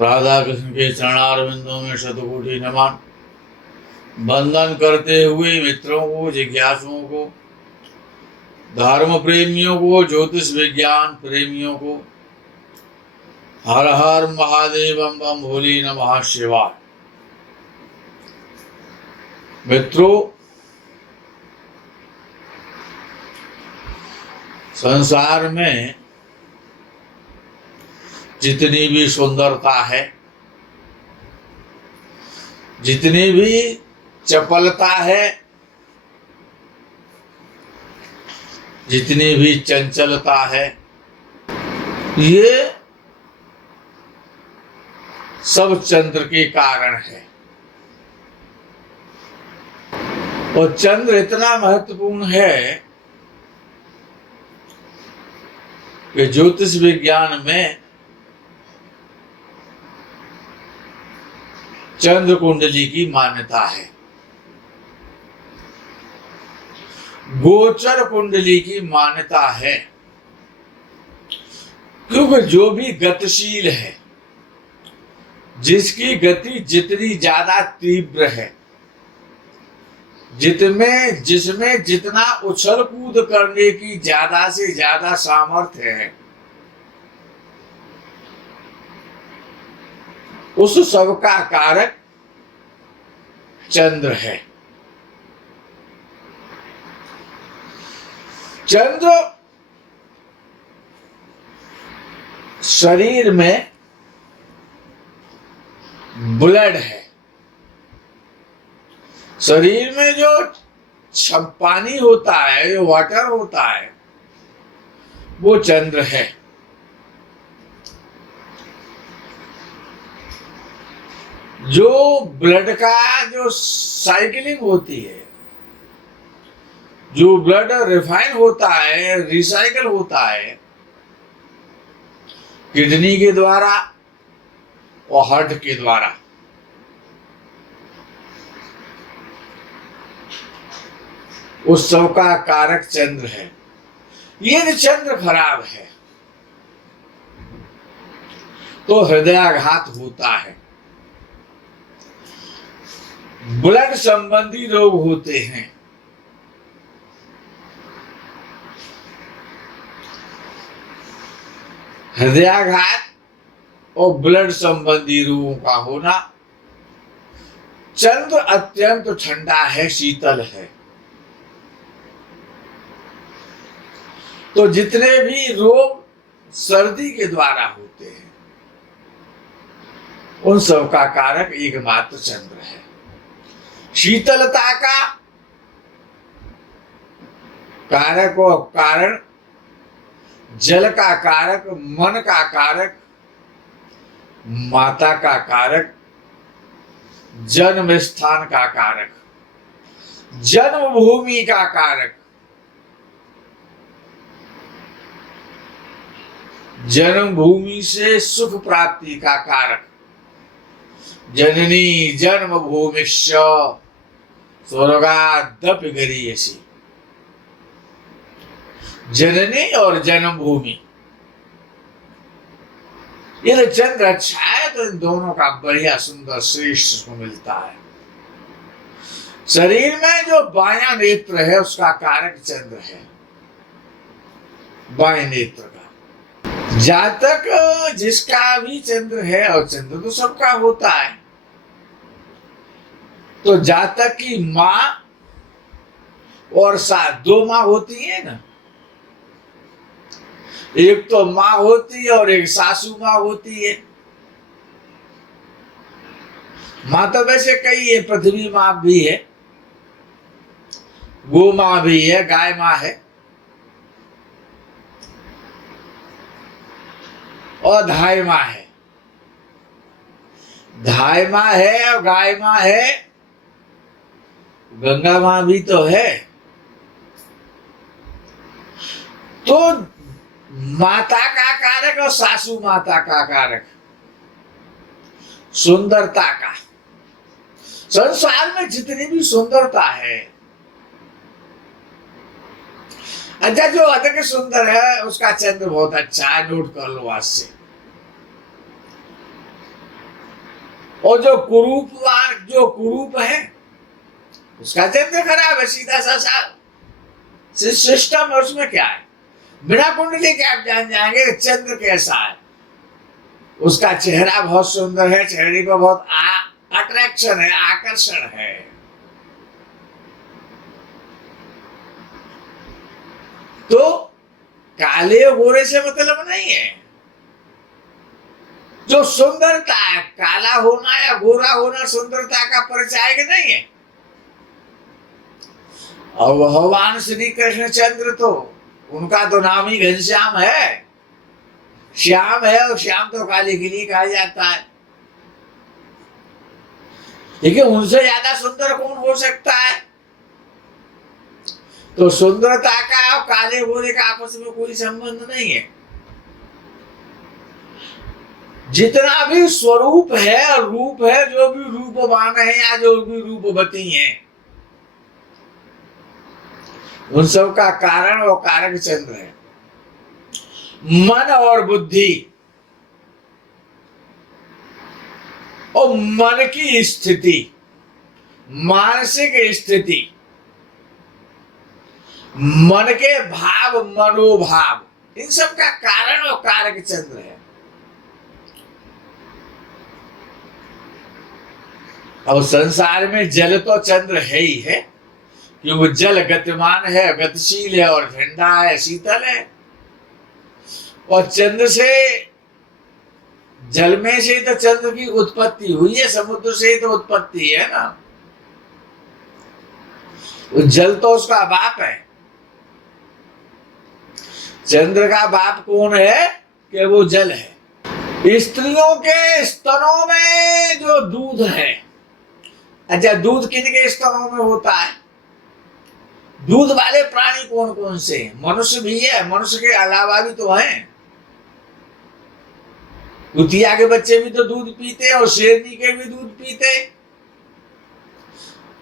राधा कृष्ण के चरणारविंदों में शतकोटि नमन। वंदन करते हुए मित्रों को, जिज्ञासुओं को, धर्म प्रेमियों को, ज्योतिष विज्ञान प्रेमियों को हर हर महादेव बम बम भोले नमः शिवाय। मित्रों, संसार में जितनी भी सुंदरता है, जितनी भी चपलता है, जितनी भी चंचलता है, ये सब चंद्र के कारण है। और चंद्र इतना महत्वपूर्ण है कि ज्योतिष विज्ञान में चंद्र कुंडली की मान्यता है, गोचर कुंडली की मान्यता है। क्योंकि जो भी गतिशील है, जिसकी गति जितनी ज्यादा तीव्र है, जिसमें जितना उछल कूद करने की ज्यादा से ज्यादा सामर्थ्य है, उस सब का कारक चंद्र है। चंद्र शरीर में ब्लड है। शरीर में जो पानी होता है, जो वाटर होता है, वो चंद्र है। जो ब्लड का जो साइकिलिंग होती है, जो ब्लड रिफाइन होता है, रिसाइकल होता है किडनी के द्वारा और हार्ट के द्वारा, उस सब का कारक चंद्र है। यदि चंद्र खराब है तो हृदयाघात होता है, ब्लड संबंधी रोग होते हैं, हृदयाघात और ब्लड संबंधी रोगों का होना। चंद्र अत्यंत ठंडा है, शीतल है, तो जितने भी रोग सर्दी के द्वारा होते हैं, उन सब का कारक एकमात्र चंद्र है। शीतलता का कारक और कारण, जल का कारक, मन का कारक, माता का कारक, जन्म स्थान का कारक, जन्मभूमि का कारक, जन्मभूमि से सुख प्राप्ति का कारक, जननी जन्मभूमिश्च स्वर्गादपि गरीयसी। जननी और जन्मभूमि, यदि चंद्र अच्छा है तो इन दोनों का बढ़िया सुंदर श्रेष्ठ को मिलता है। शरीर में जो बायां नेत्र है उसका कारक चंद्र है, बाएं नेत्र का। जातक जिसका भी चंद्र है, और चंद्र तो सबका होता है, तो जातक की मां और सास, दो मां होती है ना, एक तो मां होती है और एक सासू मां होती है। मां तो वैसे कई है, पृथ्वी मां भी है, गो मां भी है, गाय मां है, और धाय मां है। धाय मां है और गाय मां है, गंगा मां भी तो है। तो माता का कारक और सासू माता का कारक सुंदरता का। संसार में जितनी भी सुंदरता है, अच्छा, जो अधिक सुंदर है उसका चंद्र बहुत अच्छा है, नोट कर लो आज से। और जो कुरूप है उसका चंद्र खराब है, सीधा सा सिस्टम है। उसमें क्या है, बिना कुंडली के आप जान जाएंगे कि चंद्र कैसा है। उसका चेहरा बहुत सुंदर है, चेहरे पर बहुत अट्रैक्शन है, आकर्षण है। तो काले गोरे से मतलब नहीं है। जो सुंदरता है, काला होना या गोरा होना सुंदरता का परिचायक नहीं है। और भगवान श्री कृष्ण चंद्र तो उनका तो नाम ही घनश्याम है, श्याम है। और श्याम तो काले के लिए कहा जाता है। लेकिन उनसे ज्यादा सुंदर कौन हो सकता है? तो सुंदरता का और काले गोरे का आपस में कोई संबंध नहीं है। जितना भी स्वरूप है और रूप है, जो भी रूपवान है या जो भी रूपवती है, उन सब का कारण और कारक चंद्र है। मन और बुद्धि और मन की स्थिति, मानसिक स्थिति, मन के भाव, मनोभाव, इन सब का कारण और कारक चंद्र है। और संसार में जल तो चंद्र है ही है, क्योंकि जल गतिमान है, गतिशील है और ठंडा है, शीतल है। और चंद्र से, जल में से तो चंद्र की उत्पत्ति हुई है, समुद्र से ही तो उत्पत्ति है ना। जल तो उसका बाप है। चंद्र का बाप कौन है? कि वो जल है। स्त्रियों के स्तनों में जो दूध है, अच्छा, दूध किन के स्तनों में होता है? दूध वाले प्राणी कौन कौन से? मनुष्य भी है, मनुष्य के अलावा भी तो हैं। कुतिया के बच्चे भी तो दूध पीते और शेरनी के भी दूध पीते।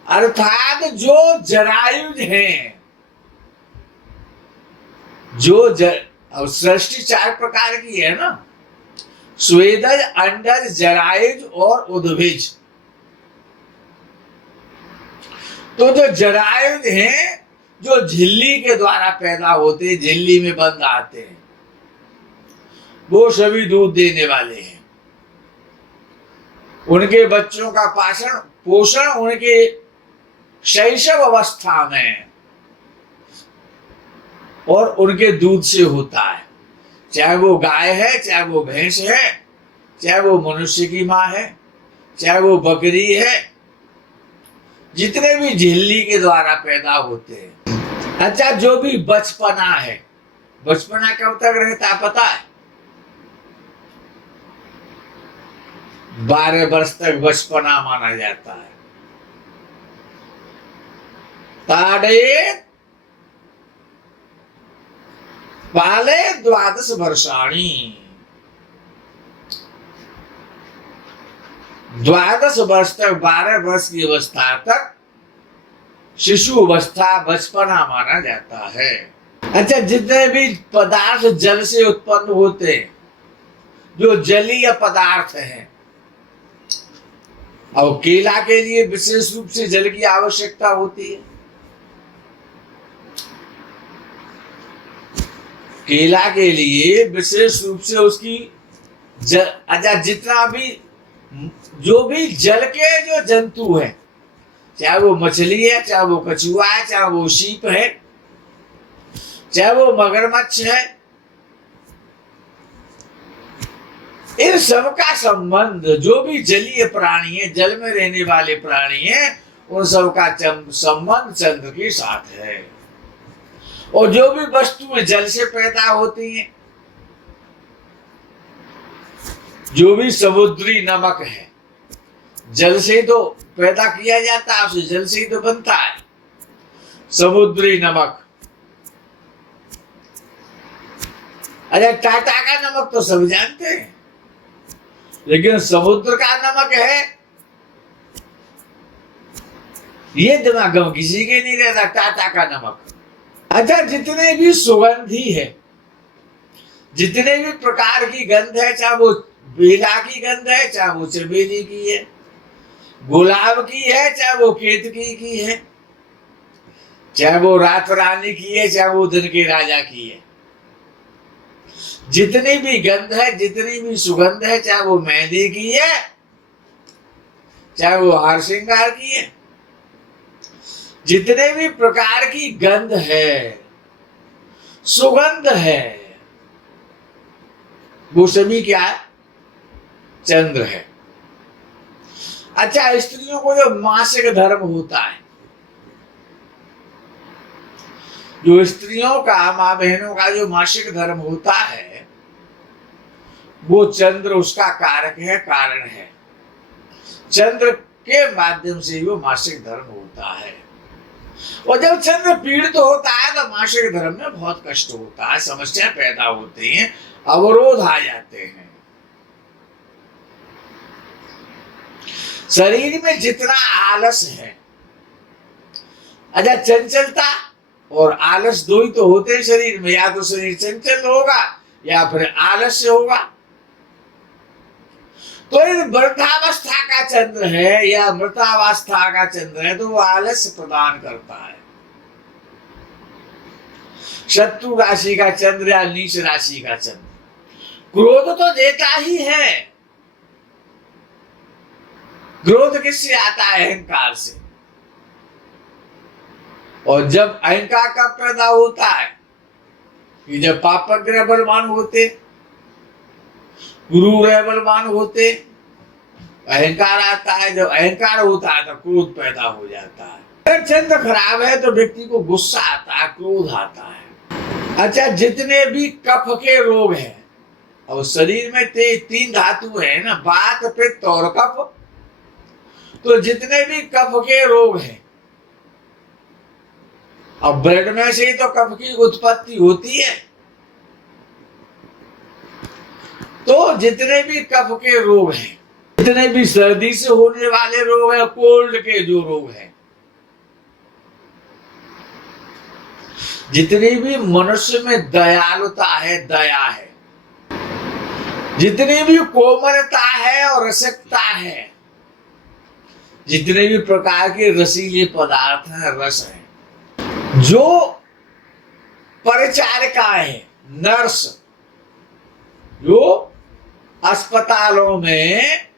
अर्थात जो जरायुज हैं, और सृष्टि 4 प्रकार की है ना, स्वेदज, अंडज, जरायुज और उद्भिज। तो जो जरायुज हैं, जो झिल्ली के द्वारा पैदा होते, झिल्ली में बंद आते हैं, वो सभी दूध देने वाले हैं। उनके बच्चों का पोषण उनके शैशव अवस्था में और उनके दूध से होता है। चाहे वो गाय है, चाहे वो भैंस है, चाहे वो मनुष्य की माँ है, चाहे वो बकरी है, जितने भी झिल्ली के द्वारा पैदा होते हैं। अच्छा, जो भी बचपना है, बचपना कब तक रहता पता है? 12 वर्ष तक बचपना माना जाता है। ताड़े पाले 12 वर्षाणी, 12 वर्ष तक, 12 वर्ष की अवस्था तक शिशु अवस्था, बचपना माना जाता है। अच्छा, जितने भी पदार्थ जल से उत्पन्न होते हैं, जो जलीय पदार्थ हैं, और केला के लिए विशेष रूप से जल की आवश्यकता होती है। केला के लिए विशेष रूप से उसकी अच्छा, जितना भी, जो भी जल के जो जंतु है, चाहे वो मछली है, चाहे वो कछुआ है, चाहे वो सीप है, चाहे वो मगरमच्छ है, इन सब का संबंध, जो भी जलीय प्राणी है, जल में रहने वाले प्राणी है, उन सब का संबंध चंद्र के साथ है। और जो भी वस्तुएं जल से पैदा होती हैं, जो भी समुद्री नमक है, जल से तो पैदा किया जाता है, उसे जल से ही तो बनता है। समुद्री नमक, अरे टाटा का नमक तो सब जानते हैं, लेकिन समुद्र का नमक है, ये दिमाग किसी के नहीं रहता। टाटा का नमक, अच्छा, जितने भी सुगंधी है, जितने भी प्रकार की गंध है, चाहे वो बेला की गंध है, चाहे वो चमेली की है, गुलाब की है, चाहे वो केतकी की है, चाहे वो रात रानी की है, चाहे वो दिन के राजा की है, जितनी भी गंध है, जितनी भी सुगंध है, चाहे वो मेहंदी की है, चाहे वो हार श्रृंगार की है, जितने भी प्रकार की गंध है, सुगंध है, वो सभी क्या है? चंद्र है। अच्छा, स्त्रियों को जो मासिक धर्म होता है, जो स्त्रियों का, मां बहनों का जो मासिक धर्म होता है, वो चंद्र उसका कारक है, कारण है। चंद्र के माध्यम से वो मासिक धर्म होता है। और जब चंद्र पीड़ित होता है तो मासिक धर्म में बहुत कष्ट होता है, समस्या पैदा होती है, अवरोध आ जाते हैं। शरीर में जितना आलस है, अच्छा, चंचलता और आलस दो ही तो होते हैं शरीर में, या तो शरीर चंचल होगा या फिर आलस्य होगा। तो यदि वृद्धावस्था का चंद्र है या मृतावस्था का चंद्र है तो वो आलस्य प्रदान करता है। शत्रु राशि का चंद्र या नीच राशि का चंद्र क्रोध तो देता ही है। क्रोध किससे आता है? अहंकार से। और जब अहंकार कब पैदा होता है कि जब पापक ग्रह बलवान होते, गुरु ग्रह बलवान होते, अहंकार आता है। जब अहंकार होता है तो क्रोध पैदा हो जाता है। अगर चंद्र खराब है तो व्यक्ति को गुस्सा आता है, क्रोध आता है। अच्छा, जितने भी कफ के रोग हैं, और शरीर में तीन धातु है ना, वात, पित्त और कफ, तो जितने भी कफ के रोग हैं, अब ब्लड में से तो कफ की उत्पत्ति होती है, तो जितने भी कफ के रोग हैं, जितने भी सर्दी से होने वाले रोग हैं, कोल्ड के जो रोग हैं, जितनी भी मनुष्य में दयालुता है, दया है, जितनी भी कोमलता है और रसिकता है, जितने भी प्रकार के रसीले पदार्थ हैं, रस है, जो परिचारिकाएं, नर्स, जो अस्पतालों में,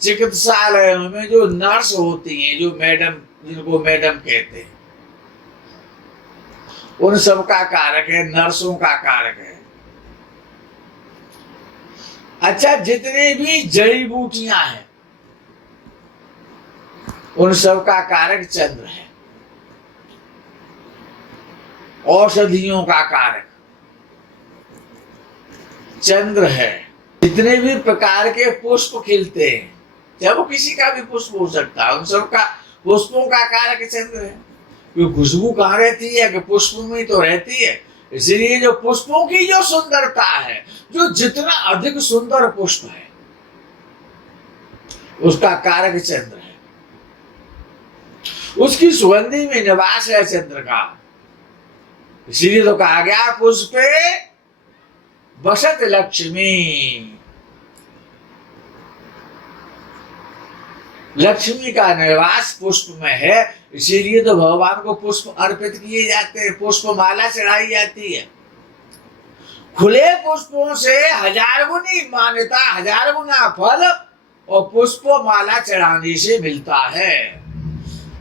चिकित्सालयों में जो नर्स होती हैं, जो मैडम, जिनको मैडम कहते हैं, उन सब का कारक है, नर्सों का कारक है। अच्छा, जितने भी जड़ी बूटियां हैं, उन सब का कारक चंद्र है। औषधियों का कारक चंद्र है। जितने भी प्रकार के पुष्प खिलते हैं, चाहे वो किसी का भी पुष्प हो सकता है, उन सब का पुष्पों का कारक चंद्र है। क्योंकि खुशबू कहाँ रहती है? कि पुष्प में तो रहती है। इसलिए जो पुष्पों की जो सुंदरता है, जो जितना अधिक सुंदर पुष्प है, उसका कारक चंद्र है। उसकी सुगंधी में निवास है चंद्र का। इसीलिए तो कहा गया, पुष्पे बसत लक्ष्मी। लक्ष्मी का निवास पुष्प में है, इसीलिए तो भगवान को पुष्प अर्पित किए जाते हैं, पुष्प माला चढ़ाई जाती है। खुले पुष्पों से 1000 गुनी मान्यता, 1000 गुना फल और पुष्प माला चढ़ाने से मिलता है।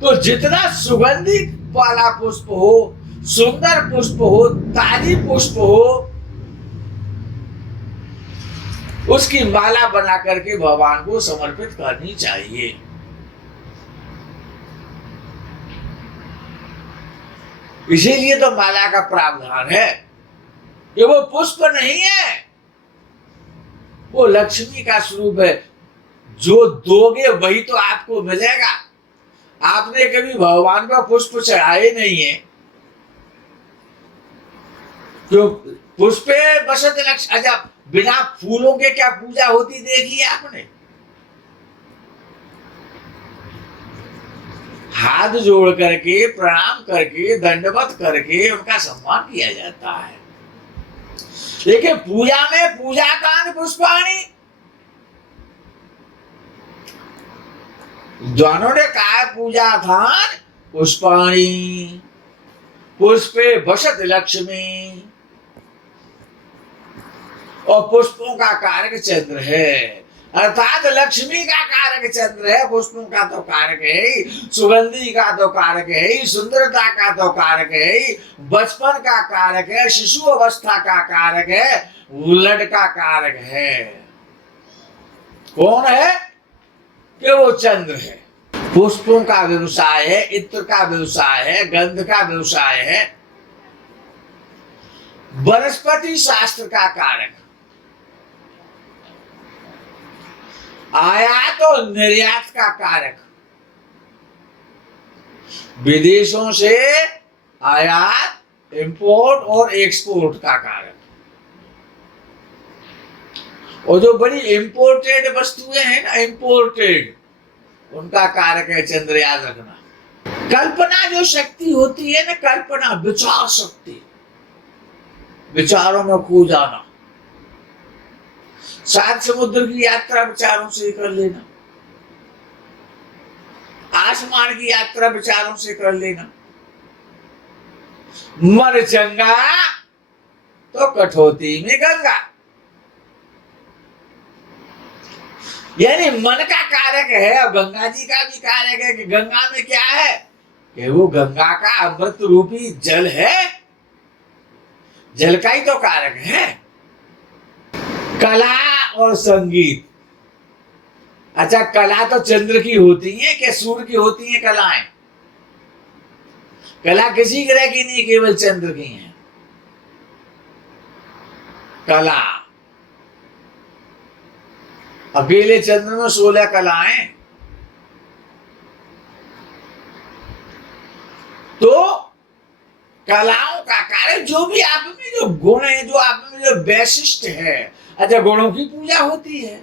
तो जितना सुगंधित वाला पुष्प हो, सुंदर पुष्प हो, ताजी पुष्प हो, उसकी माला बना करके भगवान को समर्पित करनी चाहिए। इसीलिए तो माला का प्रावधान है। ये वो पुष्प नहीं है, वो लक्ष्मी का स्वरूप है। जो दोगे वही तो आपको मिलेगा। आपने कभी भगवान का पुष्प चढ़ाए नहीं है, तो पुष्पे बसत लक्ष्मी। अच्छा, बिना फूलों के क्या पूजा होती देखी है आपने? हाथ जोड़ करके, प्रणाम करके, दंडवत करके उनका सम्मान किया जाता है। देखिए, पूजा में पूजा कान पुष्पाणि, दोनों ने कहा पूजा खान पुष्पाणि, पुष्पे बसत लक्ष्मी, और पुष्पों का कारक चंद्र है, अर्थात लक्ष्मी का कारक चंद्र है, पुष्पों का तो कारक है ही, सुगंधी का तो कारक है ही, सुंदरता का तो कारक है ही, बचपन का कारक है, शिशु अवस्था का कारक है, उलट का कारक है। कौन है? कि वो चंद्र है। पुष्पों का व्यवसाय है, इत्र का व्यवसाय है, गंध का व्यवसाय है, वनस्पति शास्त्र का कारक, आयात और निर्यात का कारक, विदेशों से आयात, इंपोर्ट और एक्सपोर्ट का कारक, और जो बड़ी इंपोर्टेड वस्तुएं हैं ना, इंपोर्टेड, उनका कारक है चंद्र, याद रखना। कल्पना जो शक्ति होती है ना, कल्पना, विचार शक्ति, विचारों में खो जाना, सात समुद्र की यात्रा विचारों से कर लेना, आसमान की यात्रा विचारों से कर लेना, मन चंगा तो कठौती में गंगा, यानी मन का कारक है। और गंगा जी का भी कारक है कि गंगा में क्या है कि वो गंगा का अमृत रूपी जल है, जल का ही तो कारक है। कला और संगीत, अच्छा कला तो चंद्र की होती है कि सूर्य की होती है कलाएं? कला किसी ग्रह की नहीं, केवल चंद्र की है कला। अकेले चंद्र में 16 कलाएं। तो कलाओं का कार्य, जो भी आप में जो गुण है, जो आप में जो वैशिष्ट है, अच्छा गुणों की पूजा होती है।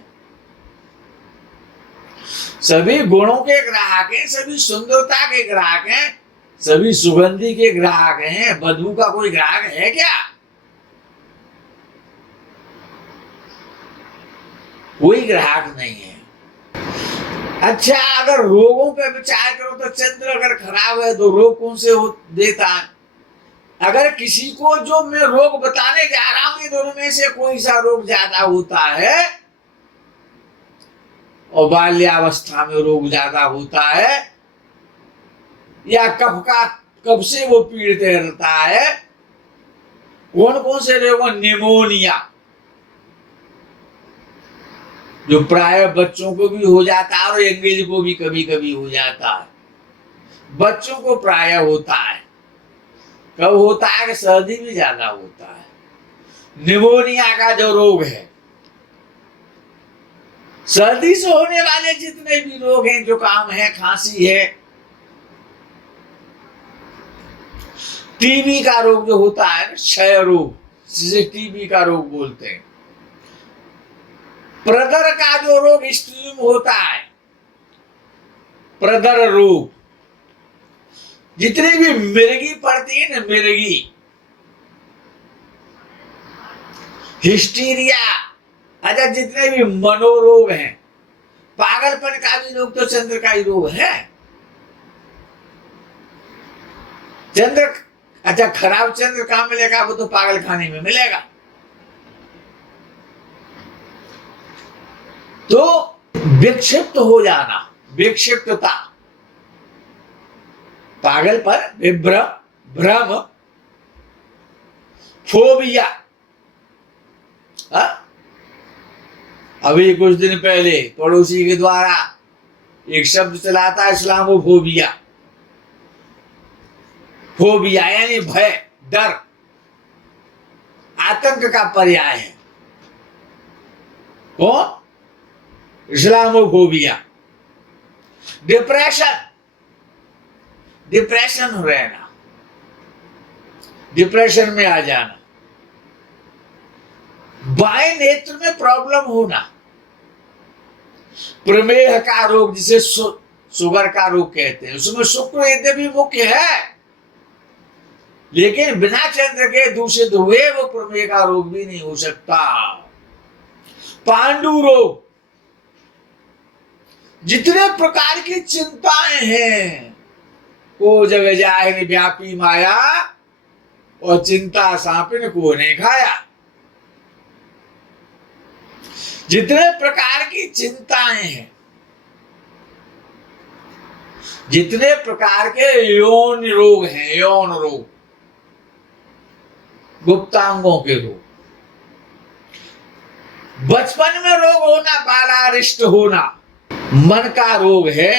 सभी गुणों के ग्राहक हैं, सभी सुंदरता के ग्राहक हैं, सभी सुगंधी के ग्राहक हैं। बदबू का कोई ग्राहक है क्या? कोई ग्राहक नहीं है। अच्छा, अगर रोगों पे विचार करो तो चंद्र अगर खराब है तो रोग कौन से देता है? अगर किसी को जो मैं रोग बताने जा रहा हूं, ये दोनों में से कोई सा रोग ज्यादा होता है और बाल्यावस्था में रोग ज्यादा होता है, या कफ से वो पीड़ित रहता है, कौन कौन से रोग? निमोनिया, जो प्राय बच्चों को भी हो जाता है और अंग्रेज को भी कभी कभी हो जाता है। बच्चों को प्राय होता है। कब होता है कि सर्दी में ज्यादा होता है। निमोनिया का जो रोग है, सर्दी से होने वाले जितने भी रोग हैं, जुकाम है, खांसी है, टीबी का रोग जो होता है, क्षय रोग, जिसे टीबी का रोग बोलते हैं, प्रदर का जो रोग स्त्री में होता है, प्रदर रोग, जितनी भी मिर्गी पड़ती है ना, मिर्गी, हिस्टीरिया, अच्छा जितने भी मनोरोग हैं, पागलपन का भी रोग तो चंद्र का ही रोग है। चंद्र, अच्छा खराब चंद्र कहां मिलेगा? वो तो पागल खाने में मिलेगा। तो विक्षिप्त हो जाना, विक्षिप्तता, पागलपन, विभ्रम, भ्रम, फोबिया। अभी कुछ दिन पहले पड़ोसी के द्वारा एक शब्द चला था, इस्लामोफोबिया। फोबिया यानी भय, डर, आतंक का पर्याय है। कौन? इस्लामोफोबिया। डिप्रेशन, डिप्रेशन रहना, डिप्रेशन में आ जाना, बाएं नेत्र में प्रॉब्लम होना, प्रमेह का रोग जिसे शुगर का रोग कहते हैं। उसमें शुक्र यद्यपि मुख्य है, लेकिन बिना चंद्र के दूषित हुए वो प्रमेह का रोग भी नहीं हो सकता। पांडु रोग, जितने प्रकार की चिंताएं हैं, को जग जाहिर व्यापी माया, और चिंता सांपिन को ने खाया। जितने प्रकार की चिंताएं हैं, जितने प्रकार के यौन रोग हैं, यौन रोग, गुप्तांगों के रोग, बचपन में रोग होना, बालारिष्ट होना, मन का रोग है,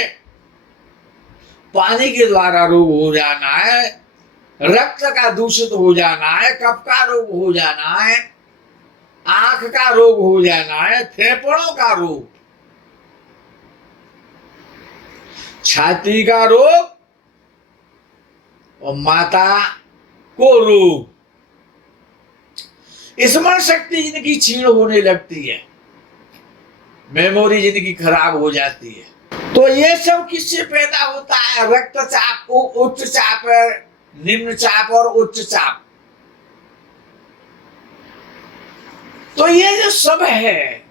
पानी के द्वारा रोग हो जाना है, रक्त का दूषित हो जाना है, कफ का रोग हो जाना है, आंख का रोग हो जाना है, फेफड़ों का रोग, छाती का रोग और माता को रोग, स्मरण शक्ति जिनकी क्षीण होने लगती है, मेमोरी जिनकी खराब हो जाती है। तो ये सब किससे पैदा होता है? रक्तचाप, उच्च चाप, निम्न चाप और उच्च चाप। तो ये जो सब है,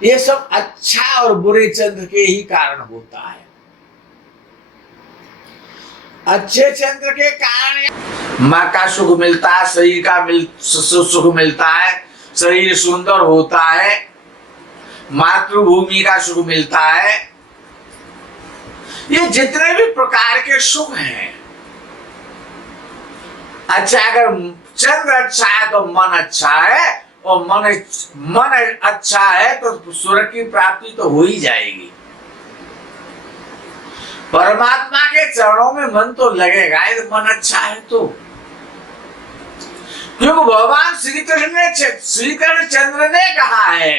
ये सब अच्छा और बुरे चंद्र के ही कारण होता है। अच्छे चंद्र के कारण माँ का सुख मिलता है, शरीर का सुख मिलता है, शरीर सुंदर होता है, मातृभूमि का सुख मिलता है। ये जितने भी प्रकार के सुख हैं, अच्छा, अगर चंद्र अच्छा है तो मन अच्छा है, और मन अच्छा है तो स्वर्ग की प्राप्ति तो हो ही जाएगी। परमात्मा के चरणों में मन तो लगेगा, मन अच्छा है तो। क्योंकि भगवान श्री कृष्ण चंद्र ने कहा है,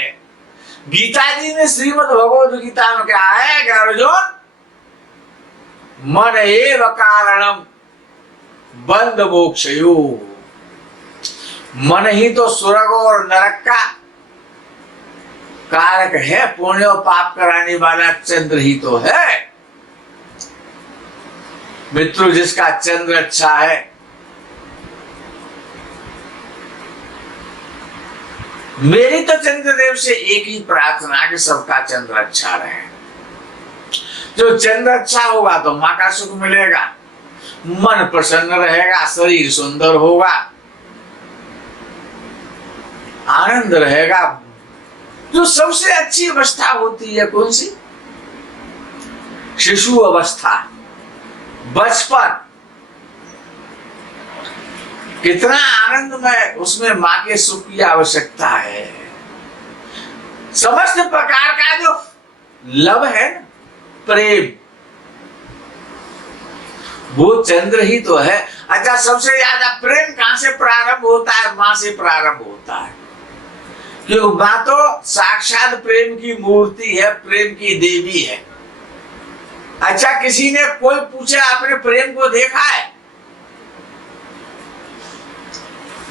गीता जी ने श्रीमद् भगवद गीता में कहा है कि अर्जुन, मन एव कारणम बंध मोक्षयो, मन ही तो स्वर्ग और नरक का कारक है, पुण्य और पाप कराने वाला चंद्र ही तो है। मित्रों, जिसका चंद्र अच्छा है, मेरी तो चंद्रदेव से एक ही प्रार्थना कि सबका चंद्र अच्छा रहे। जो चंद्र अच्छा होगा तो माँ का सुख मिलेगा, मन प्रसन्न रहेगा, शरीर सुंदर होगा, आनंद रहेगा। जो सबसे अच्छी अवस्था होती है कौन सी? शिशु अवस्था, बचपन। कितना आनंदमय, उसमें माँ के सुख की आवश्यकता है। समस्त प्रकार का जो लव है, प्रेम, वो चंद्र ही तो है। अच्छा, सबसे ज्यादा प्रेम कहां से प्रारंभ होता है? माँ से प्रारंभ होता है। क्योंकि माँ तो साक्षात प्रेम की मूर्ति है, प्रेम की देवी है। अच्छा, किसी ने कोई पूछे आपने प्रेम को देखा है?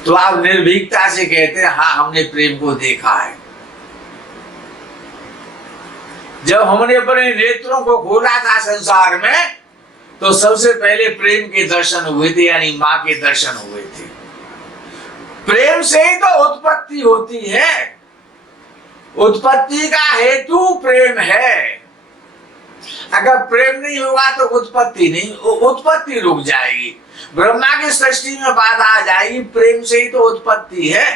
तो आप निर्भीकता से कहते हैं हाँ, हमने प्रेम को देखा है। जब हमने अपने नेत्रों को खोला था संसार में, तो सबसे पहले प्रेम के दर्शन हुए थे, यानी माँ के दर्शन हुए थे। प्रेम से ही तो उत्पत्ति होती है, उत्पत्ति का हेतु प्रेम है। अगर प्रेम नहीं होगा तो उत्पत्ति नहीं, उत्पत्ति रुक जाएगी, ब्रह्मा की सृष्टि में बाधा आ जाएगी। प्रेम से ही तो उत्पत्ति है।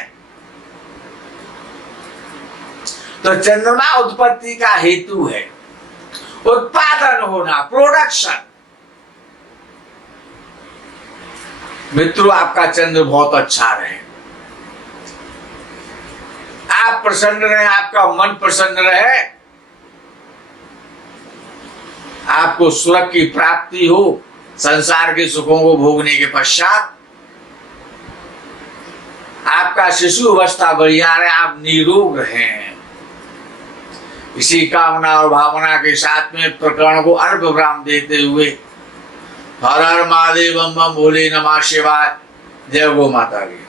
तो चंद्रमा उत्पत्ति का हेतु है, उत्पादन होना, प्रोडक्शन। मित्रों, आपका चंद्र बहुत अच्छा रहे, आप प्रसन्न रहे, आपका मन प्रसन्न रहे, आपको स्वर्ग की प्राप्ति हो, संसार के सुखों को भोगने के पश्चात आपका शिशु अवस्था बढ़िया रहे, आप निरोग रहें। इसी कामना और भावना के साथ में प्रकरण को अर्घ विराम देते हुए हर हर महादेव बम बम भोले नमः शिवाय। जय गो माता की।